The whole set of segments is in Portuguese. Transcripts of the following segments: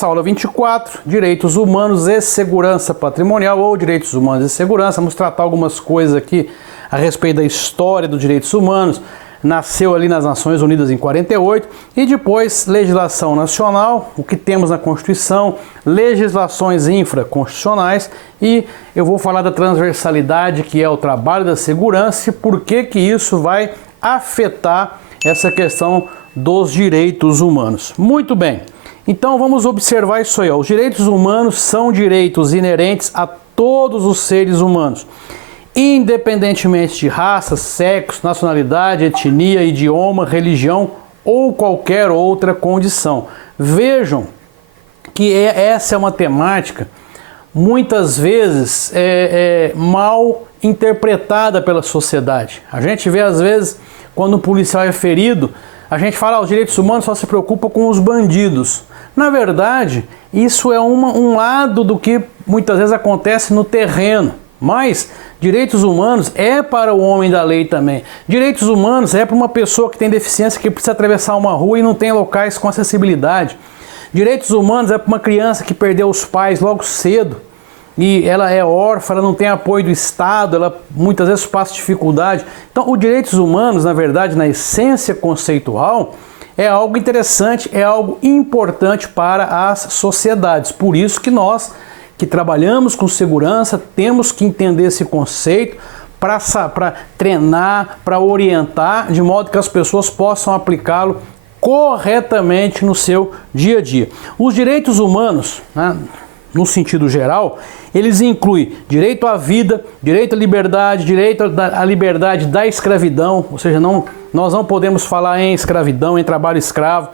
nossa aula 24, Direitos Humanos e Segurança Patrimonial, ou Direitos Humanos e Segurança. Vamos tratar algumas coisas aqui a respeito da história dos direitos humanos. Nasceu ali nas Nações Unidas em 48 e depois legislação nacional, o que temos na Constituição, legislações infraconstitucionais, e eu vou falar da transversalidade, que é o trabalho da segurança, e por que isso vai afetar essa questão dos direitos humanos. Muito bem, então vamos observar isso aí. Os direitos humanos são direitos inerentes a todos os seres humanos, independentemente de raça, sexo, nacionalidade, etnia, idioma, religião ou qualquer outra condição. Vejam que essa é uma temática muitas vezes mal interpretada pela sociedade. A gente vê às vezes quando um policial é ferido, a gente fala que os direitos humanos só se preocupam com os bandidos. Na verdade, isso é um lado do que muitas vezes acontece no terreno. Mas direitos humanos é para o homem da lei também. Direitos humanos é para uma pessoa que tem deficiência, que precisa atravessar uma rua e não tem locais com acessibilidade. Direitos humanos é para uma criança que perdeu os pais logo cedo e ela é órfã, ela não tem apoio do Estado, ela muitas vezes passa dificuldade. Então, os direitos humanos, na verdade, na essência conceitual, é algo interessante, é algo importante para as sociedades. Por isso que nós que trabalhamos com segurança, temos que entender esse conceito para treinar, para orientar, de modo que as pessoas possam aplicá-lo corretamente no seu dia a dia. Os direitos humanos, né, no sentido geral, eles incluem direito à vida, direito à liberdade, direito à liberdade da escravidão, ou seja, nós não podemos falar em escravidão, em trabalho escravo.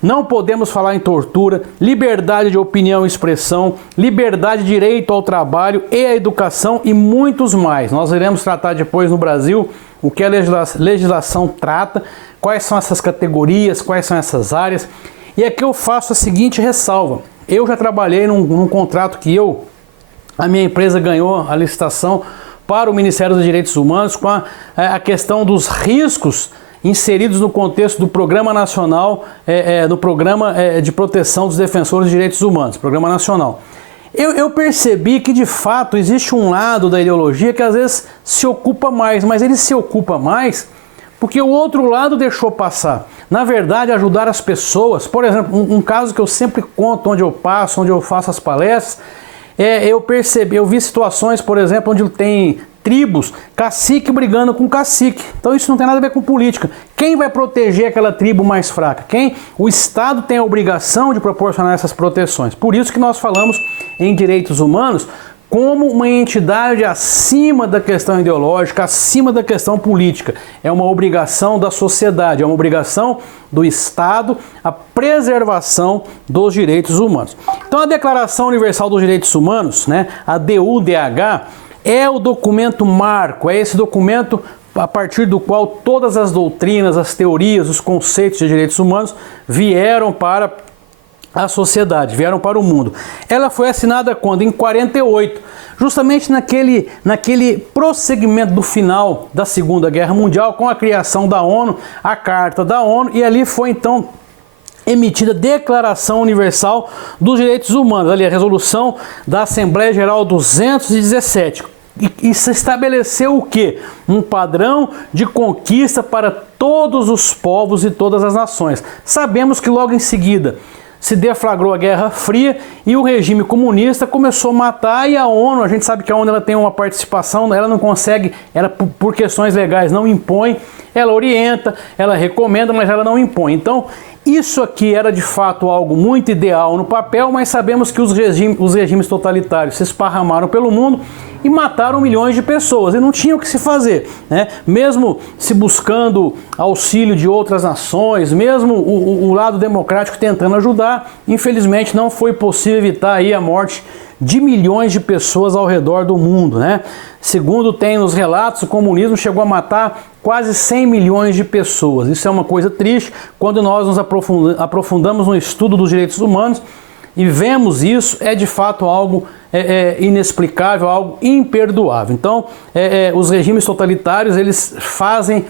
Não podemos falar em tortura, liberdade de opinião e expressão, liberdade de direito ao trabalho e à educação e muitos mais. Nós iremos tratar depois no Brasil o que a legislação trata, quais são essas categorias, quais são essas áreas. E aqui eu faço a seguinte ressalva. Eu já trabalhei num contrato que a minha empresa ganhou a licitação para o Ministério dos Direitos Humanos com a questão dos riscos inseridos no contexto do Programa Nacional, do Programa de Proteção dos Defensores de Direitos Humanos, Programa Nacional. Eu percebi que, de fato, existe um lado da ideologia que às vezes se ocupa mais, mas ele se ocupa mais porque o outro lado deixou passar. Na verdade, ajudar as pessoas, por exemplo, um caso que eu sempre conto onde eu passo, onde eu faço as palestras, eu vi situações, por exemplo, onde tem tribos, cacique brigando com cacique. Então isso não tem nada a ver com política. Quem vai proteger aquela tribo mais fraca? O Estado tem a obrigação de proporcionar essas proteções. Por isso que nós falamos em direitos humanos como uma entidade acima da questão ideológica, acima da questão política. É uma obrigação da sociedade, é uma obrigação do Estado a preservação dos direitos humanos. Então a Declaração Universal dos Direitos Humanos, né, a DUDH, é o documento marco, é esse documento a partir do qual todas as doutrinas, as teorias, os conceitos de direitos humanos vieram para a sociedade, vieram para o mundo. Ela foi assinada quando? Em 48, justamente naquele prosseguimento do final da Segunda Guerra Mundial, com a criação da ONU, a Carta da ONU, e ali foi então emitida a Declaração Universal dos Direitos Humanos, ali a resolução da Assembleia Geral 217. E se estabeleceu o quê? Um padrão de conquista para todos os povos e todas as nações. Sabemos que logo em seguida se deflagrou a Guerra Fria e o regime comunista começou a matar, e a ONU, a gente sabe que a ONU ela tem uma participação, ela não consegue, ela por questões legais não impõe, ela orienta, ela recomenda, mas ela não impõe. Então, isso aqui era de fato algo muito ideal no papel, mas sabemos que os regimes totalitários se esparramaram pelo mundo e mataram milhões de pessoas, e não tinha o que se fazer, né? Mesmo se buscando auxílio de outras nações, mesmo o lado democrático tentando ajudar, infelizmente não foi possível evitar aí a morte de milhões de pessoas ao redor do mundo, né? Segundo tem nos relatos, o comunismo chegou a matar quase 100 milhões de pessoas. Isso é uma coisa triste. Quando nós nos aprofundamos no estudo dos direitos humanos e vemos isso, é de fato algo inexplicável, algo imperdoável. Então, os regimes totalitários, eles fazem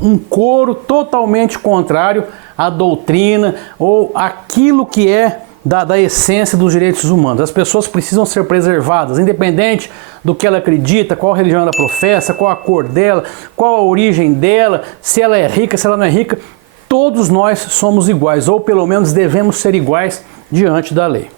um coro totalmente contrário à doutrina ou aquilo que é da essência dos direitos humanos. As pessoas precisam ser preservadas, independente do que ela acredita, qual religião ela professa, qual a cor dela, qual a origem dela, se ela é rica, se ela não é rica. Todos nós somos iguais, ou pelo menos devemos ser iguais diante da lei.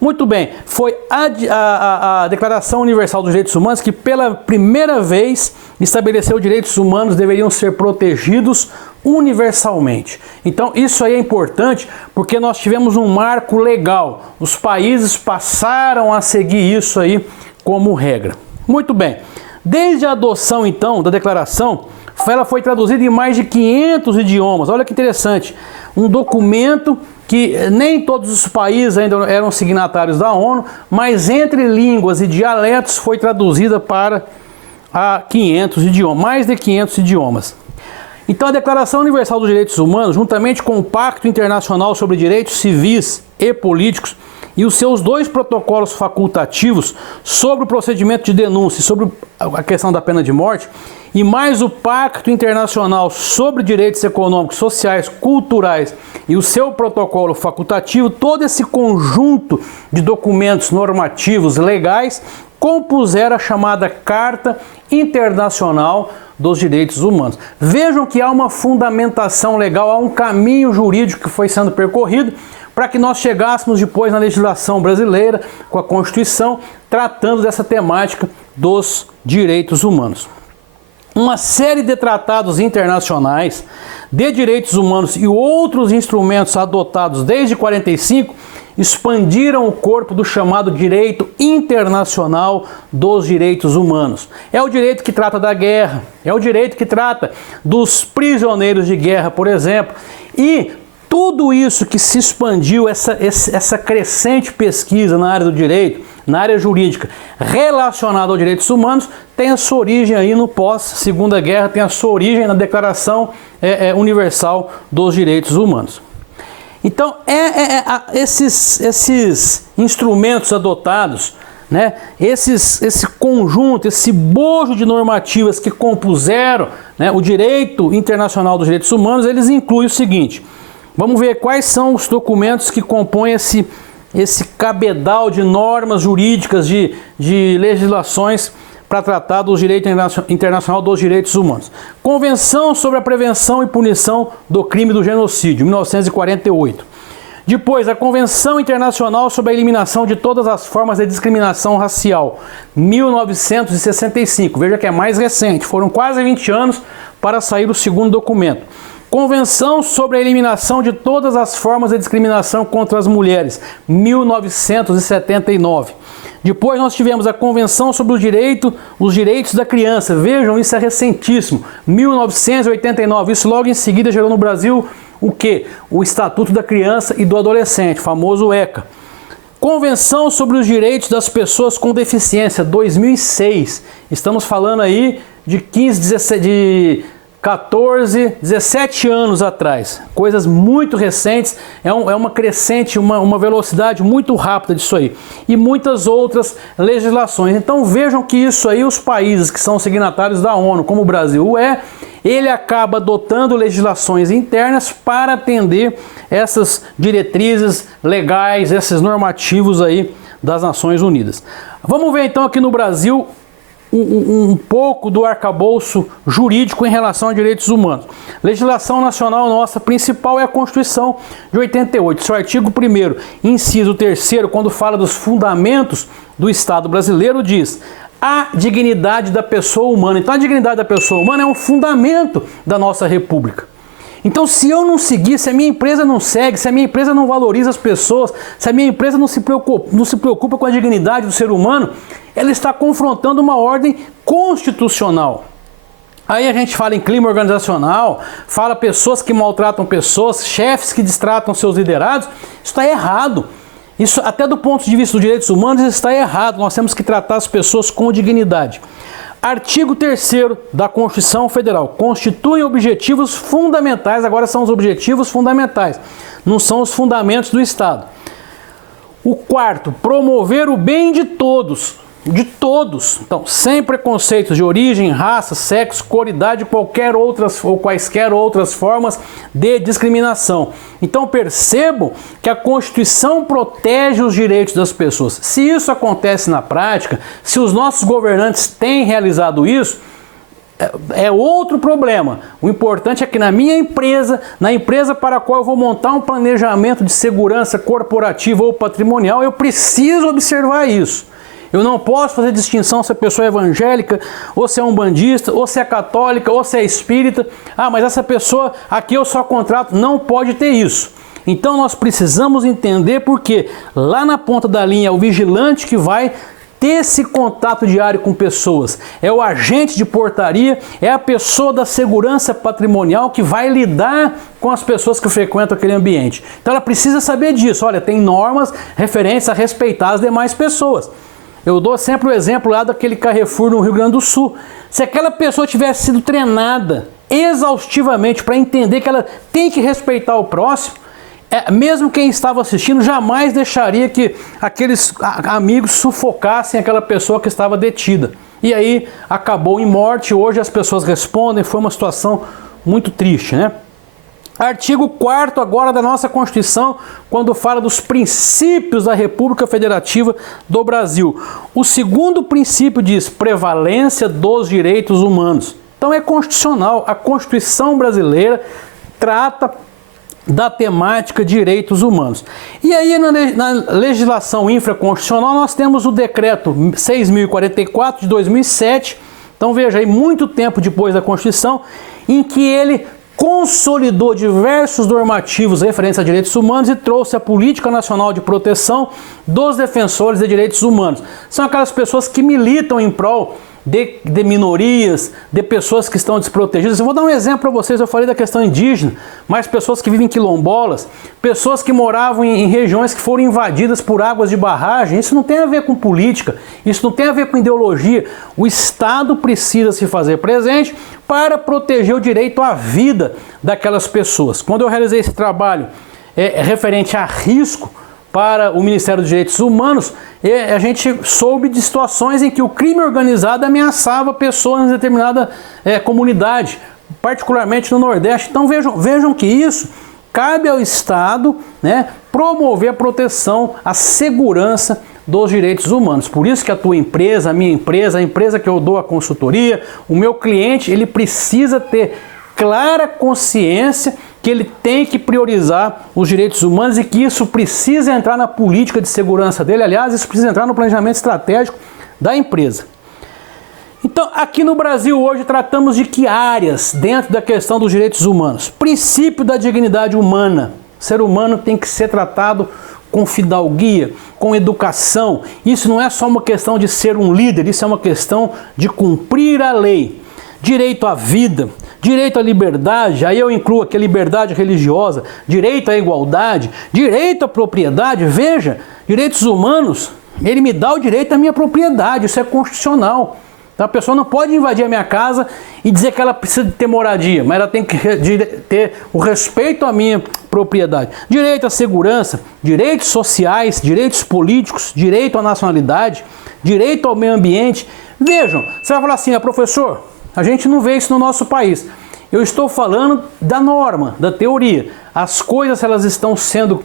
Muito bem, foi a Declaração Universal dos Direitos Humanos que pela primeira vez estabeleceu direitos humanos deveriam ser protegidos universalmente. Então isso aí é importante porque nós tivemos um marco legal. Os países passaram a seguir isso aí como regra. Muito bem, desde a adoção então da declaração, ela foi traduzida em mais de 500 idiomas. Olha que interessante, um documento que nem todos os países ainda eram signatários da ONU, mas entre línguas e dialetos foi traduzida para 500 idiomas, mais de 500 idiomas. Então a Declaração Universal dos Direitos Humanos, juntamente com o Pacto Internacional sobre Direitos Civis e Políticos e os seus 2 protocolos facultativos sobre o procedimento de denúncia e sobre a questão da pena de morte, e mais o Pacto Internacional sobre Direitos Econômicos, Sociais, Culturais e o seu protocolo facultativo, todo esse conjunto de documentos normativos legais compuseram a chamada Carta Internacional dos Direitos Humanos. Vejam que há uma fundamentação legal, há um caminho jurídico que foi sendo percorrido para que nós chegássemos depois na legislação brasileira, com a Constituição, tratando dessa temática dos direitos humanos. Uma série de tratados internacionais de direitos humanos e outros instrumentos adotados desde 1945 expandiram o corpo do chamado direito internacional dos direitos humanos. É o direito que trata da guerra, é o direito que trata dos prisioneiros de guerra, por exemplo, e tudo isso que se expandiu, essa crescente pesquisa na área do direito, na área jurídica, relacionada aos direitos humanos, tem a sua origem aí no pós-Segunda Guerra, tem a sua origem na Declaração Universal dos Direitos Humanos. Então, esses instrumentos adotados, né, esse conjunto, esse bojo de normativas que compuseram, né, o direito internacional dos direitos humanos, eles incluem o seguinte. Vamos ver quais são os documentos que compõem esse cabedal de normas jurídicas, de legislações para tratar do direito internacional dos direitos humanos. Convenção sobre a Prevenção e Punição do Crime do Genocídio, 1948. Depois, a Convenção Internacional sobre a Eliminação de Todas as Formas de Discriminação Racial, 1965. Veja que é mais recente, foram quase 20 anos para sair o segundo documento. Convenção sobre a Eliminação de Todas as Formas de Discriminação contra as Mulheres, 1979. Depois nós tivemos a Convenção sobre os Direitos da Criança. Vejam, isso é recentíssimo, 1989. Isso logo em seguida gerou no Brasil o quê? O Estatuto da Criança e do Adolescente, famoso ECA. Convenção sobre os Direitos das Pessoas com Deficiência, 2006. Estamos falando aí de 14, 17 anos atrás, coisas muito recentes, é uma crescente, uma velocidade muito rápida disso aí, e muitas outras legislações. Então vejam que isso aí, os países que são signatários da ONU, como o Brasil ele acaba adotando legislações internas para atender essas diretrizes legais, esses normativos aí das Nações Unidas. Vamos ver então aqui no Brasil um pouco do arcabouço jurídico em relação a direitos humanos. Legislação nacional nossa principal é a Constituição de 88. Seu artigo 1º, inciso 3º, quando fala dos fundamentos do Estado brasileiro, diz: a dignidade da pessoa humana. Então a dignidade da pessoa humana é um fundamento da nossa república. Então, se eu não seguir, se a minha empresa não segue, se a minha empresa não valoriza as pessoas, se a minha empresa não se preocupa com a dignidade do ser humano, ela está confrontando uma ordem constitucional. Aí a gente fala em clima organizacional, fala pessoas que maltratam pessoas, chefes que destratam seus liderados. Isso está errado. Isso, até do ponto de vista dos direitos humanos, está errado. Nós temos que tratar as pessoas com dignidade. Artigo 3º da Constituição Federal. Constituem objetivos fundamentais, agora são os objetivos fundamentais, não são os fundamentos do Estado. O 4º, promover o bem de todos. de todos. Então, sem preconceitos de origem, raça, sexo, cor, idade, quaisquer outras formas de discriminação. Então, percebam que a Constituição protege os direitos das pessoas. Se isso acontece na prática, se os nossos governantes têm realizado isso, é outro problema. O importante é que na minha empresa, na empresa para a qual eu vou montar um planejamento de segurança corporativa ou patrimonial, eu preciso observar isso. Eu não posso fazer distinção se a pessoa é evangélica, ou se é umbandista, ou se é católica, ou se é espírita. Ah, mas essa pessoa aqui eu só contrato. Não pode ter isso. Então nós precisamos entender porque lá na ponta da linha é o vigilante que vai ter esse contato diário com pessoas. É o agente de portaria, é a pessoa da segurança patrimonial que vai lidar com as pessoas que frequentam aquele ambiente. Então ela precisa saber disso. Olha, tem normas referentes a respeitar as demais pessoas. Eu dou sempre o exemplo lá daquele Carrefour no Rio Grande do Sul. Se aquela pessoa tivesse sido treinada exaustivamente para entender que ela tem que respeitar o próximo, mesmo quem estava assistindo jamais deixaria que aqueles amigos sufocassem aquela pessoa que estava detida. E aí acabou em morte. Hoje as pessoas respondem, foi uma situação muito triste, né? Artigo 4º agora da nossa Constituição, quando fala dos princípios da República Federativa do Brasil. O segundo princípio diz prevalência dos direitos humanos. Então é constitucional, a Constituição brasileira trata da temática direitos humanos. E aí na legislação infraconstitucional nós temos o decreto 6.044 de 2007, então veja aí, muito tempo depois da Constituição, em que ele consolidou diversos normativos referentes a direitos humanos e trouxe a Política Nacional de Proteção dos Defensores de Direitos Humanos. São aquelas pessoas que militam em prol de minorias, de pessoas que estão desprotegidas. Eu vou dar um exemplo para vocês, eu falei da questão indígena, mas pessoas que vivem em quilombolas, pessoas que moravam em regiões que foram invadidas por águas de barragem. Isso não tem a ver com política, isso não tem a ver com ideologia. O Estado precisa se fazer presente para proteger o direito à vida daquelas pessoas. Quando eu realizei esse trabalho referente a risco para o Ministério dos Direitos Humanos, a gente soube de situações em que o crime organizado ameaçava pessoas em determinada comunidade, particularmente no Nordeste. Então vejam que isso cabe ao Estado, né, promover a proteção, a segurança dos direitos humanos. Por isso que a tua empresa, a minha empresa, a empresa que eu dou a consultoria, o meu cliente, ele precisa ter clara consciência que ele tem que priorizar os direitos humanos e que isso precisa entrar na política de segurança dele. Aliás, isso precisa entrar no planejamento estratégico da empresa. Então, aqui no Brasil hoje tratamos de que áreas dentro da questão dos direitos humanos? Princípio da dignidade humana. O ser humano tem que ser tratado com fidalguia, com educação. Isso não é só uma questão de ser um líder, isso é uma questão de cumprir a lei. Direito à vida, direito à liberdade, aí eu incluo aqui a liberdade religiosa, direito à igualdade, direito à propriedade. Veja, direitos humanos, ele me dá o direito à minha propriedade, isso é constitucional. Então a pessoa não pode invadir a minha casa e dizer que ela precisa de ter moradia, mas ela tem que ter o respeito à minha propriedade. Direito à segurança, direitos sociais, direitos políticos, direito à nacionalidade, direito ao meio ambiente. Vejam, você vai falar assim, professor, a gente não vê isso no nosso país. Eu estou falando da norma, da teoria. As coisas, elas estão sendo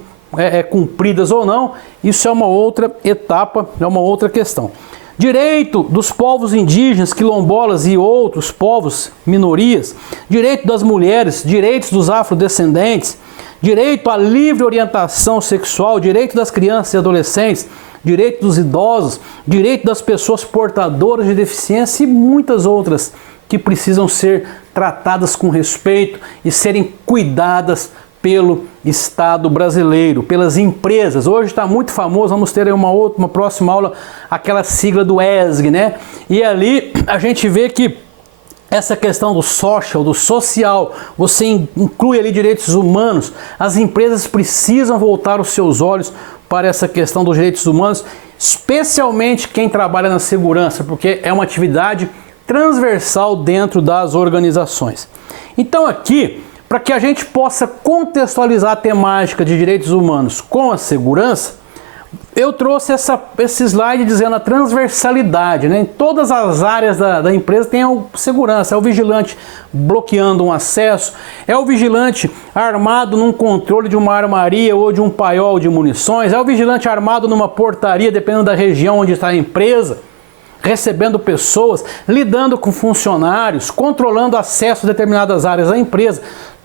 cumpridas ou não, isso é uma outra etapa, é uma outra questão. Direito dos povos indígenas, quilombolas e outros povos, minorias. Direito das mulheres, direitos dos afrodescendentes. Direito à livre orientação sexual, direito das crianças e adolescentes. Direito dos idosos, direito das pessoas portadoras de deficiência e muitas outras que precisam ser tratadas com respeito e serem cuidadas pelo Estado brasileiro, pelas empresas. Hoje está muito famoso, vamos ter aí uma próxima aula, aquela sigla do ESG, né? E ali a gente vê que essa questão do social, você inclui ali direitos humanos. As empresas precisam voltar os seus olhos para essa questão dos direitos humanos, especialmente quem trabalha na segurança, porque é uma atividade transversal dentro das organizações. Então aqui, para que a gente possa contextualizar a temática de direitos humanos com a segurança, eu trouxe esse slide dizendo a transversalidade, né? Em todas as áreas da empresa tem a segurança, é o vigilante bloqueando um acesso, é o vigilante armado num controle de uma armaria ou de um paiol de munições, é o vigilante armado numa portaria, dependendo da região onde está a empresa, recebendo pessoas, lidando com funcionários, controlando acesso a determinadas áreas da empresa.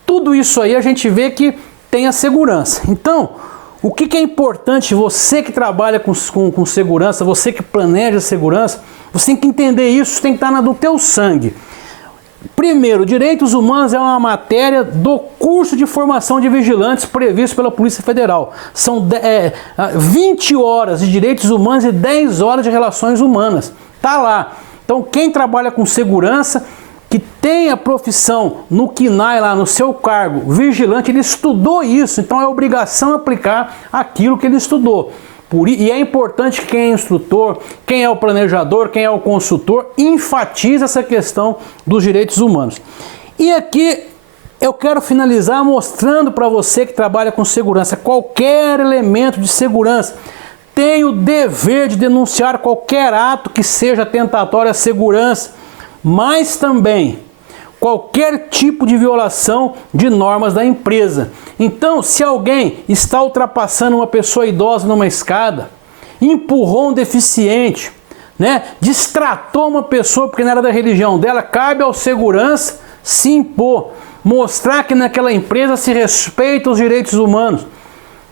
Tudo isso aí a gente vê que tem a segurança. Então, o que é importante, você que trabalha com segurança, você que planeja segurança, você tem que entender isso, tem que estar no teu sangue. Primeiro, direitos humanos é uma matéria do curso de formação de vigilantes previsto pela Polícia Federal. São 20 horas de direitos humanos e 10 horas de relações humanas. Tá lá. Então, quem trabalha com segurança, que tem a profissão no KNAI lá no seu cargo, vigilante, ele estudou isso, então é obrigação aplicar aquilo que ele estudou. E é importante que quem é instrutor, quem é o planejador, quem é o consultor, enfatize essa questão dos direitos humanos. E aqui eu quero finalizar mostrando para você que trabalha com segurança, qualquer elemento de segurança tem o dever de denunciar qualquer ato que seja tentatório à segurança, mas também qualquer tipo de violação de normas da empresa. Então, se alguém está ultrapassando uma pessoa idosa numa escada, empurrou um deficiente, né, distratou uma pessoa porque não era da religião dela, cabe ao segurança se impor, mostrar que naquela empresa se respeita os direitos humanos.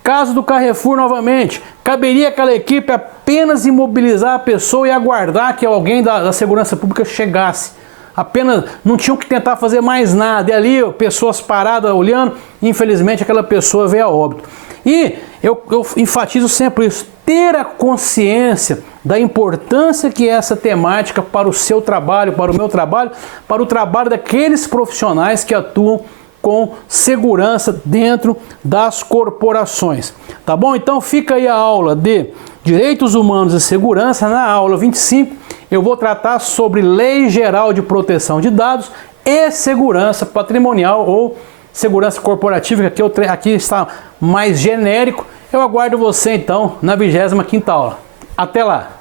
Caso do Carrefour novamente, caberia aquela equipe apenas imobilizar a pessoa e aguardar que alguém da segurança pública chegasse. Apenas não tinham que tentar fazer mais nada. E ali, pessoas paradas olhando, infelizmente aquela pessoa veio a óbito. E eu enfatizo sempre isso, ter a consciência da importância que é essa temática para o seu trabalho, para o meu trabalho, para o trabalho daqueles profissionais que atuam com segurança dentro das corporações. Tá bom? Então fica aí a aula de Direitos Humanos e Segurança. Na aula 25 eu vou tratar sobre Lei Geral de Proteção de Dados e Segurança Patrimonial ou Segurança Corporativa, que aqui está mais genérico. Eu aguardo você então na 25ª aula. Até lá!